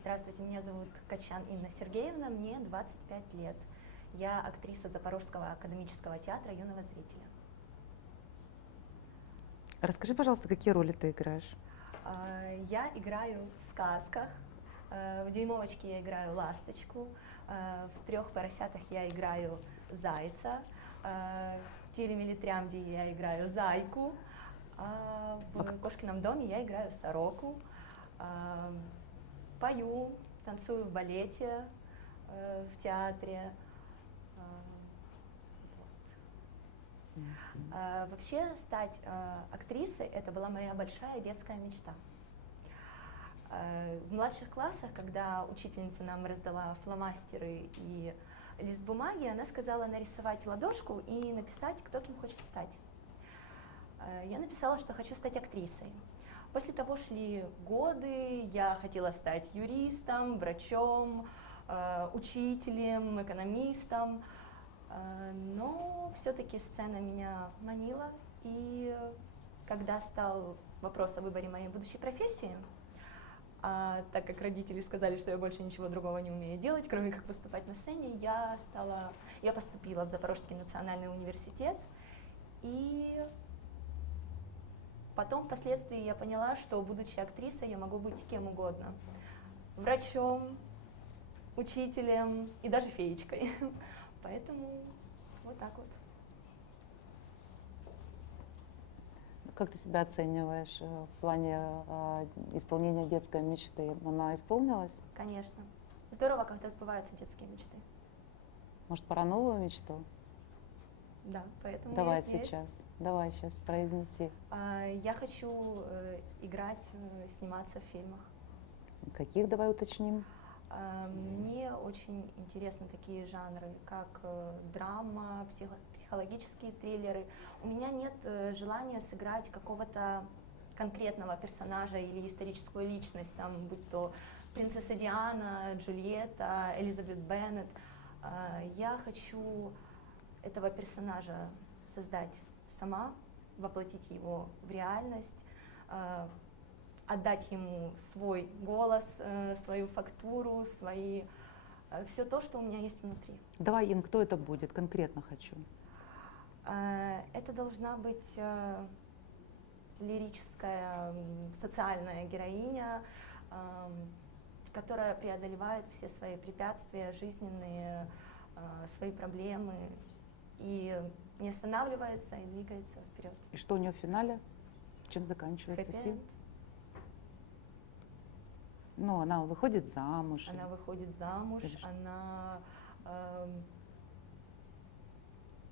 Здравствуйте, меня зовут Качан Инна Сергеевна, мне 25 лет. Я актриса Запорожского академического театра юного зрителя. Расскажи, пожалуйста, какие роли ты играешь? А, Я играю в сказках. Э, В «Дюймовочке» я играю ласточку. э, В «Трех поросятах» я играю зайца. э, В «Тире-милитрямде» я играю зайку. а А В как- «Кошкином доме» я играю сороку. Пою, танцую в балете, э, в театре. А, вот. А, Вообще стать актрисой это была моя большая детская мечта. В младших классах, когда учительница нам раздала фломастеры и лист бумаги, она сказала нарисовать ладошку и написать, кто кем хочет стать. Я написала, что хочу стать актрисой. После того шли годы, я хотела стать юристом, врачом, э, учителем, экономистом, Э, но все-таки сцена меня манила, и когда стал вопрос о выборе моей будущей профессии, а так как родители сказали, что я больше ничего другого не умею делать, кроме как выступать на сцене, я стала, я поступила в Запорожский национальный университет, и потом впоследствии я поняла, что будучи актрисой, я могу быть кем угодно, врачом, учителем и даже феечкой. Поэтому вот так вот. Как ты себя оцениваешь э, в плане э, исполнения детской мечты? Она исполнилась? Конечно. Здорово, когда сбываются детские мечты. Может, про новую мечту? Да, поэтому Давай я здесь. сейчас. Давай сейчас произнеси. А, Я хочу э, играть, э, сниматься в фильмах. Каких давай уточним? А, Мне очень интересны такие жанры, как э, драма, психо- психологические триллеры. У меня нет желания сыграть какого-то конкретного персонажа или историческую личность, там, будь то принцесса Диана, Джульетта, Элизабет Беннет. А, Я хочу этого персонажа создать сама, воплотить его в реальность, а, отдать ему свой голос, э, свою фактуру, свои все то, что у меня есть внутри. Давай, Ин, кто это будет? Конкретно хочу. Э, Это должна быть э, лирическая, социальная героиня, которая преодолевает все свои препятствия жизненные, э, свои проблемы и не останавливается и двигается вперед. И что у нее в финале? Чем заканчивается Хэппи фильм? Ну, она выходит замуж. Она выходит замуж, Или она эм,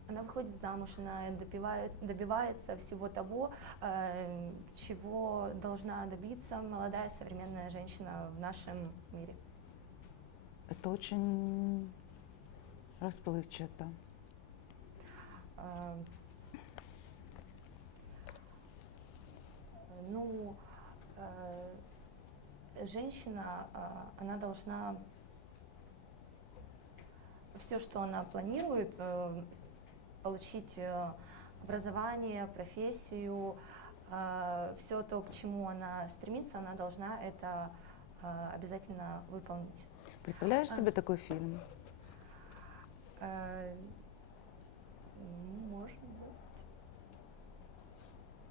она выходит замуж, она добивает, добивается всего того, эм, чего должна добиться молодая современная женщина в нашем мире. Это очень расплывчато. Эм, Ну, э, женщина, э, она должна все, что она планирует, э, получить образование, профессию, все то, к чему она стремится, она должна это обязательно выполнить. Представляешь А. себе такой фильм? Э, Может быть.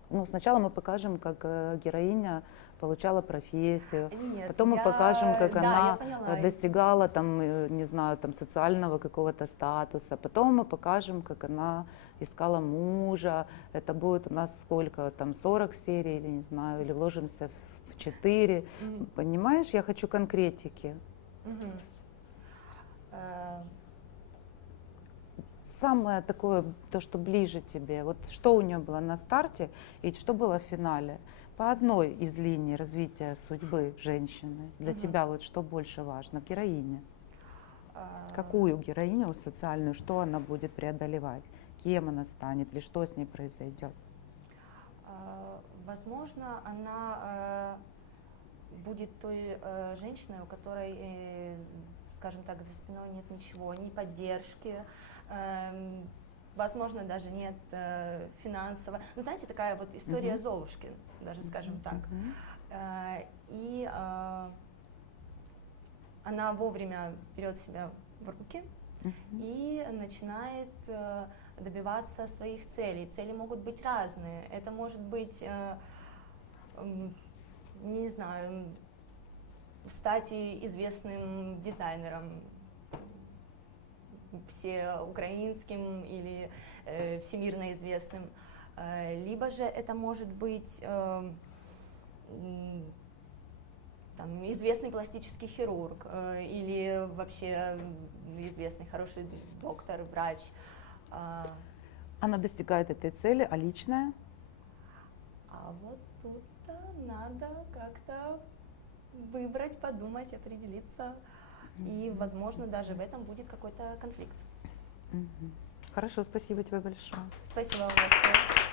Ну, сначала мы покажем, как э, героиня получала профессию, Нет, потом мы я- покажем, как да, она поняла. э, достигала там, э, не знаю, там социального какого-то статуса. Потом мы покажем, как она искала мужа. Это будет у нас сколько, там 40 серий, или не знаю, или вложимся в 4. Мгм. Понимаешь, я хочу конкретики. Мгм. Самое такое, то, что ближе тебе. Вот что у нее было на старте и что было в финале. По одной из линий развития судьбы женщины. Для Мгм. тебя вот что больше важно? В героине. э, Какую героиню социальную, что она будет преодолевать? Кем она станет или что с ней произойдет? э, Возможно, она э, будет той э, женщиной, у которой, э, скажем так, за спиной нет ничего, ни поддержки, эм, возможно, даже нет э, финансово. Ну, знаете, такая вот история Мгм. Золушки, даже скажем так. Мгм. Э, И э, она вовремя берет себя в руки Мгм. и начинает э, добиваться своих целей. Цели могут быть разные. Это может быть, э, не знаю, стать известным дизайнером, всеукраинским или э, всемирно известным. Э, либо же это может быть э, там, известный пластический хирург э, или вообще известный хороший доктор, врач. А, Она достигает этой цели, а личная? а вот тут надо как-то выбрать, подумать, определиться. И, возможно, даже в этом будет какой-то конфликт. Хорошо, спасибо тебе большое. Спасибо вам большое.